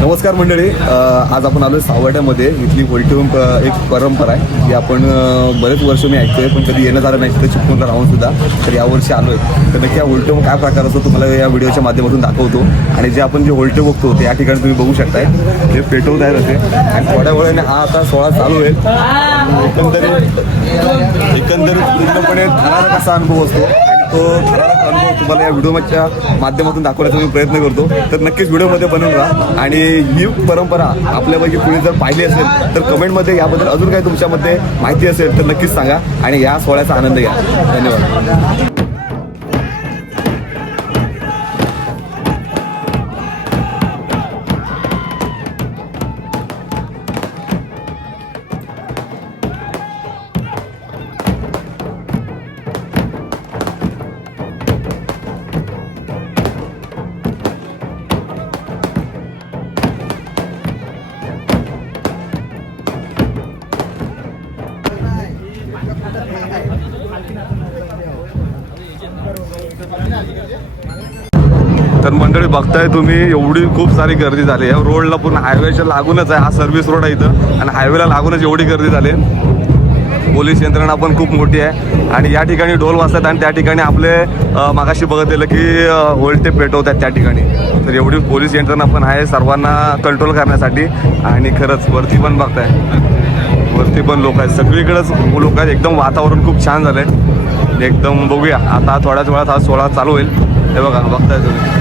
नमस्कार मंडळी, आज आपण आलो सावड्यामध्ये. इथली व्होल्टेम एक परंपरा आहे जी आपण बरेच वर्ष मी ऐकतोय, पण कधी येणं झालं नाही तिथं चिपकून राहून सुद्धा. तर यावर्षी आलो आहे. तर नक्की या व्होल्टेम काय प्रकार असतो तुम्हाला या व्हिडिओच्या माध्यमातून दाखवतो. आणि जे आपण जे व्होल्टेम बघतो ते या ठिकाणी तुम्ही बघू शकताय, ते पेटवत आहेत असे. आणि थोड्या वेळाने हा आता सोहळा चालू होईल. एकंदरीत पूर्णपणे थरारक असा अनुभव असतो. तो थरारक अनुभव तुम्हाला या व्हिडिओच्या माध्यमातून दाखवण्याचा मी प्रयत्न करतो. तर नक्कीच व्हिडिओमध्ये बनवून राहा. आणि ही परंपरा आपल्यापैकी कुणी जर पाहिली असेल तर कमेंटमध्ये याबद्दल अजून काही तुमच्यामध्ये माहिती असेल तर नक्कीच सांगा आणि या सोहळ्याचा आनंद घ्या. धन्यवाद. तर मंडळी बघताय तुम्ही, एवढी खूप सारी गर्दी झाली आहे. रोडला पूर्ण हायवेच्या लागूनच आहे, हा सर्व्हिस रोड आहे इथं. आणि हायवेला लागूनच एवढी गर्दी झाली. पोलीस यंत्रणा पण खूप मोठी आहे. आणि या ठिकाणी ढोल वाजतात आणि त्या ठिकाणी आपले मागाशी बघत गेलं की व्होल्टेज पेटवतात त्या ठिकाणी. तर एवढी पोलीस यंत्रणा पण आहे सर्वांना कंट्रोल करण्यासाठी. आणि खरंच वरती पण बघताय, वरती पण लोक आहेत, सगळीकडेच लोक आहेत. एकदम वातावरण खूप छान झालं आहे एकदम. बघूया आता थोड्याच वेळात हा सोहळा चालू होईल. हे बघा, बघताय तुम्ही.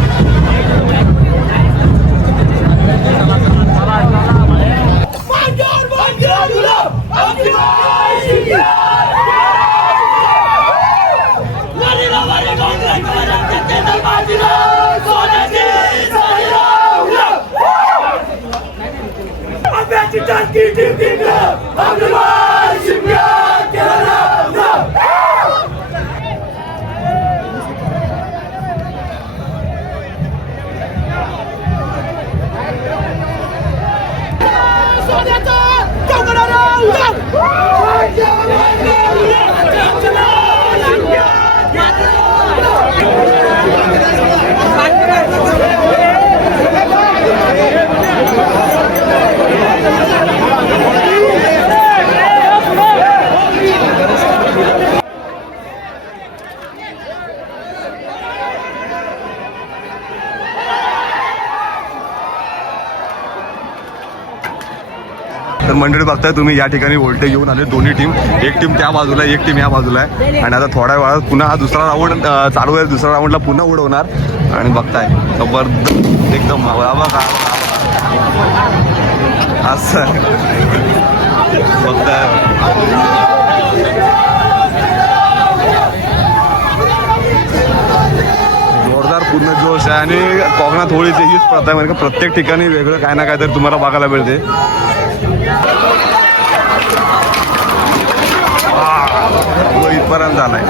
तर मंडळी बघताय तुम्ही, या ठिकाणी व्होल्टेज घेऊन आले दोन्ही टीम. एक टीम त्या बाजूला आहे, एक टीम या बाजूला आहे. आणि आता थोड्या वेळात पुन्हा हा दुसरा राऊंड चालू आहे. दुसऱ्या राऊंडला पुन्हा उडवणार. आणि बघताय जबरदस्त एकदम असं बघताय. जोरदार पूर्ण जोश आहे. आणि कोकणात होळीची हीच प्रथा आहे, म्हणजे प्रत्येक ठिकाणी वेगळं काय ना काय तरी तुम्हाला बघायला मिळते. इथपर्यंत झालाय.